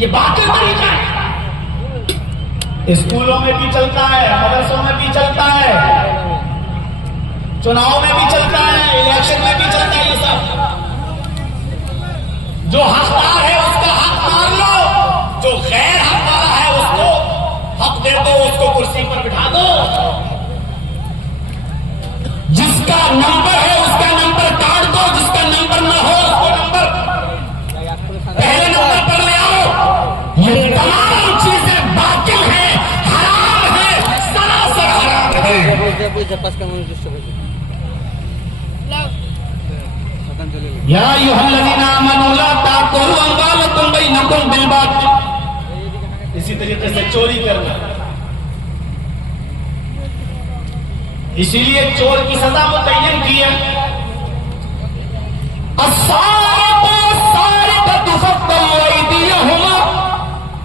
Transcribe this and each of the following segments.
ये बाकी तरीका है। स्कूलों में भी चलता है, मदरसों में भी चलता है, चुनाव में भी चलता है, इलेक्शन में भी चलता है। ये सब जो हकदार है उसका हक मार लो, जो गैर हक वाला है उसको हक दे दो, उसको कुर्सी पर बिठा दो। जिसका नंबर है उसका नंबर काट दो, जिसका नंबर न हो उसको नंबर पहले नंबर पर ले आओ। ये तमाम चीजें बातिल है, हराम है, सरासर हराम है। या अय्युहल्लज़ीना आमनू ला ताकुलू अम्वालकुम बैनकुम बिल बातिल। इसी तरीके से चोरी करना, इसीलिए चोर की सजा मुतय्यन की है।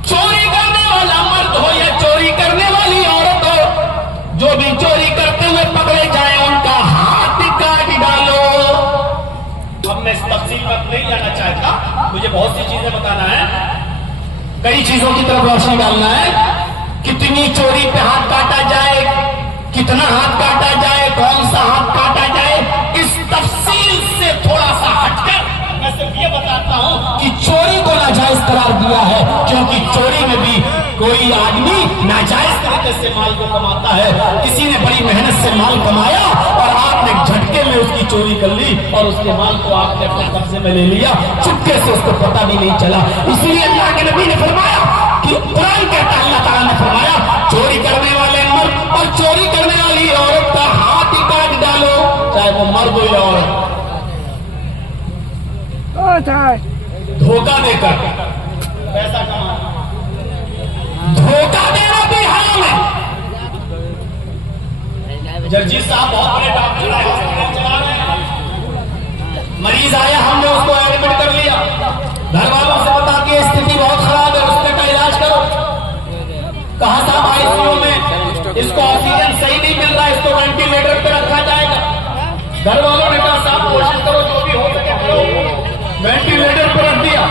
चोरी करने वाला मर्द हो या चोरी करने वाली औरत हो, जो भी चोरी करते हुए पकड़े जाए उनका हाथ काट डालो। अब मैं इस तफसील में नहीं जाना चाहता, मुझे बहुत सी चीजें बताना है, कई चीजों की तरफ रोशनी डालना है। कितनी चोरी पे हाथ काटा जाए, कितना हाथ काटा जाए, कौन सा हाथ काटा जाए, इस तफसील से थोड़ा सा हटकर मैं सिर्फ ये बताता हूं कि चोरी को नाजायज करार दिया है, क्योंकि चोरी में भी कोई आदमी नाजायज तरीके से माल को कमाता है। किसी ने बड़ी मेहनत से माल कमाया और आपने झटके में उसकी चोरी कर ली और उसके माल को आपने अपने कब्जे में ले लिया, चुपके से उसको पता भी नहीं चला। इसलिए अल्लाह के नबी ने फरमाया कि कुरान कहता है, अल्लाह ताला ने फरमाया चोरी करने वाले मर्द और चोरी करने वाली औरत का हाथ ही काट डालो, चाहे वो मर्द हो या औरत। धोखा देकर पैसा कमाना, धोखा देना भी हराम है। जर्जी साहब बहुत बड़े डॉक्टर है, हॉस्पिटल चला रहे हैं, मरीज आया, हमने उसको एडमिट कर लिया, घर वालों से बता दिया स्थिति बहुत खराब है, उसका इलाज करो। कहा साहब आईसीयू में इसको ऑक्सीजन सही नहीं मिल रहा, इसको वेंटिलेटर पे रखा जाएगा। घर वालों ने कहा साहब कोशिश करो, जो भी हो सके करो, वेंटिलेटर पर रख दिया।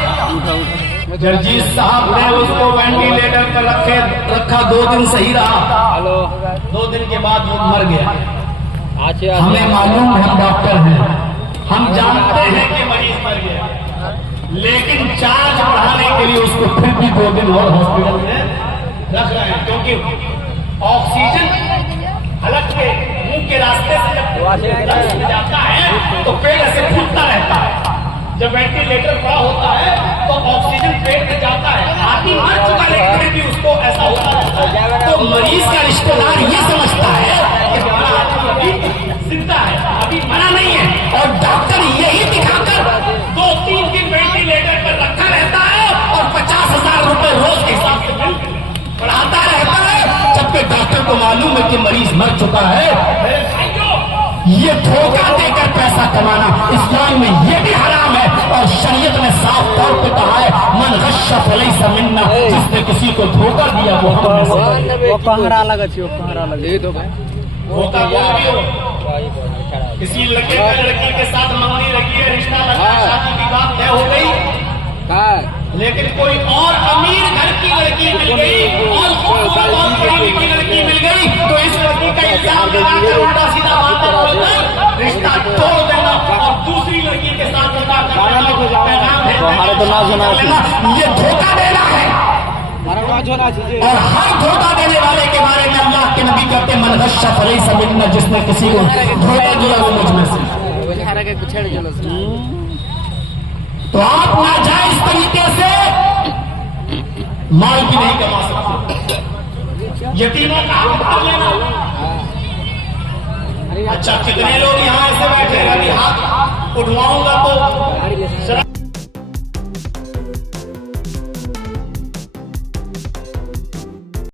जर्जीत साहब ने उसको वेंटिलेटर पर रखा, 2 दिन सही रहा, 2 दिन के बाद वो मर गया। हमें मालूम है, हम डॉक्टर हैं, हम जानते हैं कि मरीज मर गया, लेकिन चार्ज बढ़ाने के लिए उसको फिर भी 2 दिन और हॉस्पिटल में रख रहे हैं, क्योंकि ऑक्सीजन हलक के मुंह के रास्ते से जब जाता है तो पेट ऐसे फूलता रहता है। जब वेंटिलेटर पड़ा होता है तो ऑक्सीजन पेट में जाता है, आदमी मर चुका लेकिन भी उसको ऐसा होता रहता है। तो मरीज का रिश्तेदार ये समझता है कि हमारा आदमी अभी जिंदा है, अभी मरा नहीं है, और डॉक्टर यही दिखाकर 2-3 दिन वेंटिलेटर पर रखा रहता है और 50,000 रुपए रोज के हिसाब से बढ़ाता रहता है, जबकि डॉक्टर को मालूम है कि मरीज मर चुका है। ये धोखा देकर पैसा कमाना इस्लाम में ये भी हराम है, और शरीयत ने साफ तौर पे कहा है मन गश्शा फलैसा मिन्ना, जिसने किसी को धोखा दिया वो हम में से वो कहरा लगा छी, वो कहरा लगा ये तो भाई धोखा कोई भी हो। किसी लड़के का लड़की के साथ मंगनी लगी है, रिश्ता लगा, शादी की बात तय हो गई, लेकिन कोई और अमीर घर की लड़की मिल गई और खूबसूरत और पढ़ी की लड़की मिल गई, तो इस लड़की का इल्जाम लगाकर उल्टा सीधा बातें बोलकर रिश्ता तोड़ देना और दूसरी लड़की के साथ रिश्ता करना, ये धोखा देना है। और हर धोखा देने वाले के बारे में अल्लाह के नबी कहते मन गश्शा फलैसा मिन्ना, जिसने किसी को धोखा दिया वो मुझ में से। तो आप नाजायज तरीके से माल भी नहीं कमा सकते, यतीमों का हक कर लेना। अच्छा, कितने लोग यहाँ ऐसे बैठे, अभी हाथ उठवाऊंगा तो